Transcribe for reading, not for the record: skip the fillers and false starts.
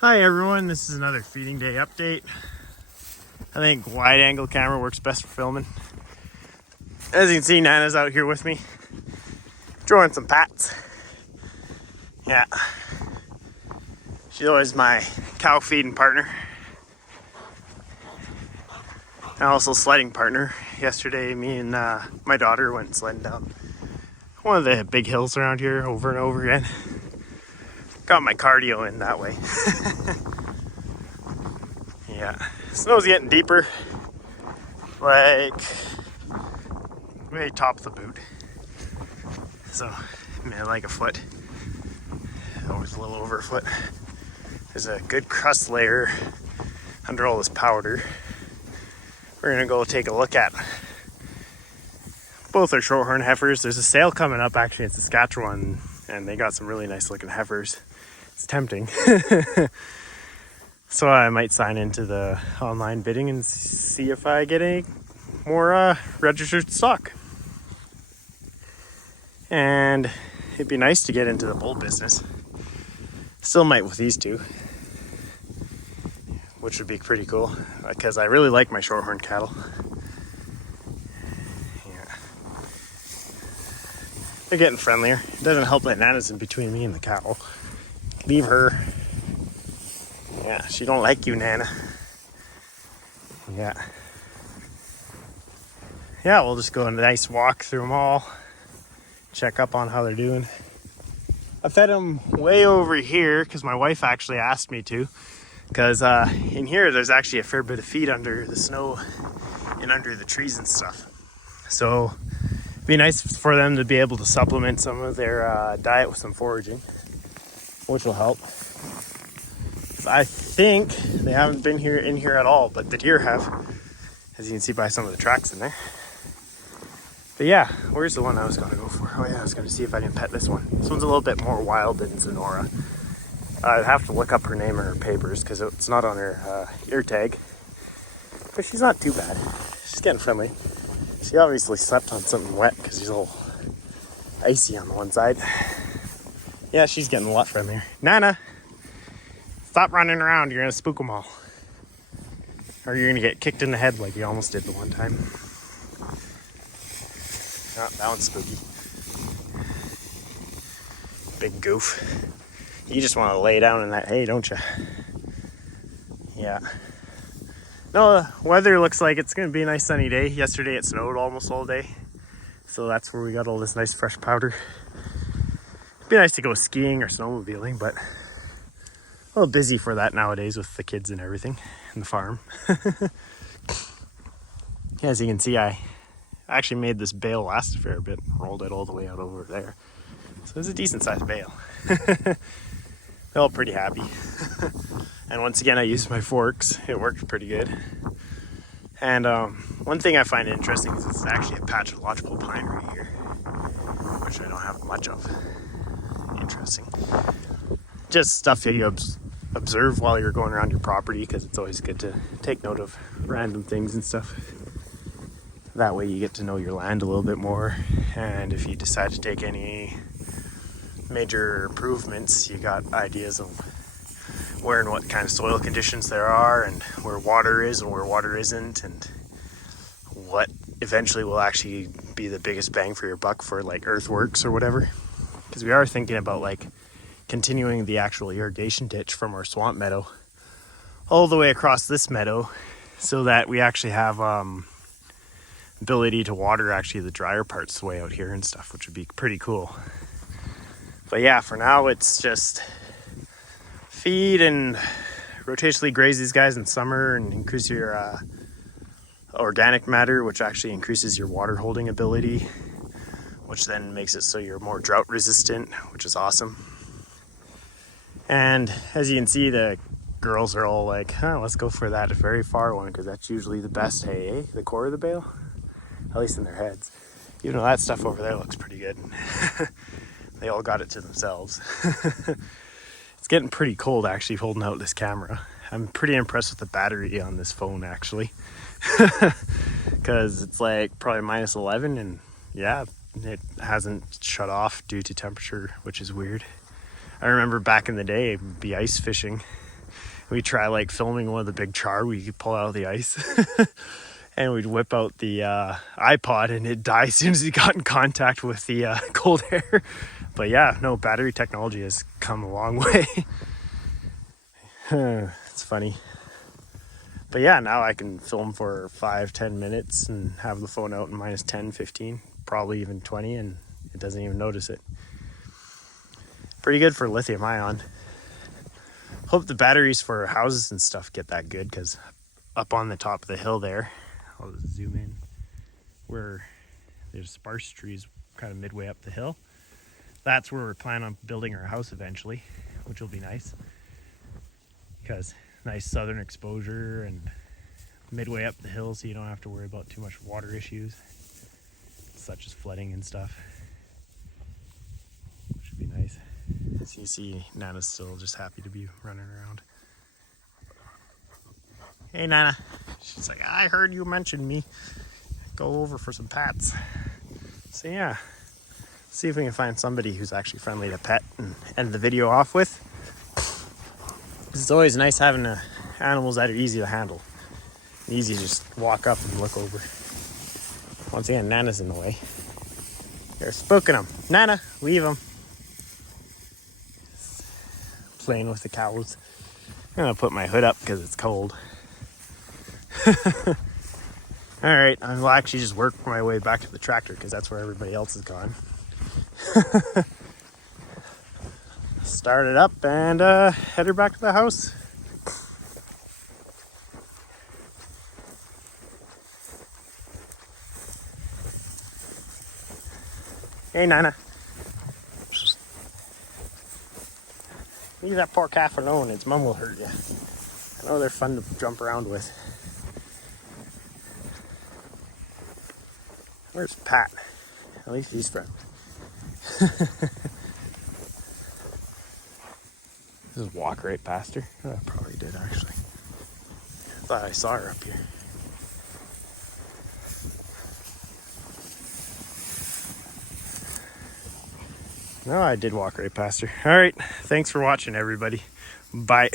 Hi everyone, this is another feeding day update. I think wide angle camera works best for filming. As you can see, Nana's out here with me, drawing some pats. Yeah, she's always my cow feeding partner. And also sledding partner. Yesterday, me and my daughter went sledding down one of the big hills around here over and over again. Got my cardio in that way. Yeah, snow's getting deeper, like way top of the boot. So, like a foot, always a little over a foot. There's a good crust layer under all this powder. We're gonna go take a look at both our shorthorn heifers. There's a sale coming up actually in Saskatchewan, and they got some really nice looking heifers. It's tempting. So I might sign into the online bidding and see if I get any more registered stock. And it'd be nice to get into the bull business. Still might with these two, which would be pretty cool because I really like my shorthorn cattle. Yeah. They're getting friendlier. It doesn't help that Nana's in between me and the cow. Leave her. Yeah, she don't like you, Nana. Yeah. Yeah, we'll just go on a nice walk through them all. Check up on how they're doing. I fed them way over here because my wife actually asked me to. Because in here, there's actually a fair bit of feed under the snow and under the trees and stuff. So it'd be nice for them to be able to supplement some of their diet with some foraging, which will help. I think they haven't been in here at all, but the deer have, as you can see by some of the tracks in there. But yeah, where's the one I was going to go for? Oh yeah, I was going to see if I can pet this one. This one's a little bit more wild than Zenora. I'd have to look up her name in her papers because it's not on her ear tag. But she's not too bad. She's getting friendly. She obviously slept on something wet because she's a little icy on the one side. Yeah, she's getting a lot friendlier. Nana! Stop running around, you're gonna spook them all. Or you're gonna get kicked in the head like you almost did the one time. Oh, that one's spooky. Big goof. You just want to lay down in that hay, don't you? Yeah. No, the weather looks like it's gonna be a nice sunny day. Yesterday it snowed almost all day. So that's where we got all this nice fresh powder. It'd be nice to go skiing or snowmobiling, but a little busy for that nowadays with the kids and everything and the farm. Yeah, as you can see, I actually made this bale last a fair bit, rolled it all the way out over there. So it's a decent sized bale. They're all pretty happy. And once again, I used my forks. It worked pretty good. And one thing I find interesting is it's actually a patch of lodgepole pine right here, which I don't have much of. Interesting. Just stuff that you observe while you're going around your property, because it's always good to take note of random things and stuff. That way you get to know your land a little bit more, and if you decide to take any major improvements, you got ideas of where and what kind of soil conditions there are, and where water is and where water isn't, and what eventually will actually be the biggest bang for your buck for like earthworks or whatever. Because we are thinking about like continuing the actual irrigation ditch from our swamp meadow all the way across this meadow, so that we actually have ability to water actually the drier parts way out here and stuff, which would be pretty cool. But yeah, for now it's just feed and rotationally graze these guys in summer and increase your organic matter, which actually increases your water holding ability, which then makes it so you're more drought resistant, which is awesome. And as you can see, the girls are all like, let's go for that very far one, because that's usually the best hay, eh? The core of the bale, at least in their heads. Even though that stuff over there looks pretty good. They all got it to themselves. It's getting pretty cold actually holding out this camera. I'm pretty impressed with the battery on this phone actually. Because it's like probably minus 11, and yeah, it hasn't shut off due to temperature, which is weird. I remember back in the day, be ice fishing we try like filming one of the big char we could pull out of the ice. And we'd whip out the iPod and it'd die as soon as it got in contact with the cold air. But yeah, no, battery technology has come a long way. It's funny. But yeah, now I can film for 5-10 minutes and have the phone out in minus 10, 15, probably even 20, and it doesn't even notice it. Pretty good for lithium ion. Hope the batteries for houses and stuff get that good, because up on the top of the hill there, I'll zoom in, where there's sparse trees kind of midway up the hill. That's where we're planning on building our house eventually, which will be nice, because nice southern exposure and midway up the hill, so you don't have to worry about too much water issues, such as flooding and stuff, which would be nice. So you see Nana's still just happy to be running around. Hey Nana. She's like, I heard you mention me. Go over for some pats. So yeah, see if we can find somebody who's actually friendly to pet and end the video off with. It's always nice having animals that are easy to handle. Easy to just walk up and look over. Once again, Nana's in the way. They're spooking them. Nana, leave them. Playing with the cows. I'm gonna put my hood up because it's cold. Alright, I'll actually just work my way back to the tractor because that's where everybody else is gone. Start it up and head her back to the house. Hey Nana. Leave that poor calf alone, its mum will hurt you. I know they're fun to jump around with. Where's Pat? At least he's friendly. Just walk right past her. Oh, I probably did actually. I thought I saw her up here. No, I did walk right past her. All right, thanks for watching, everybody. Bye.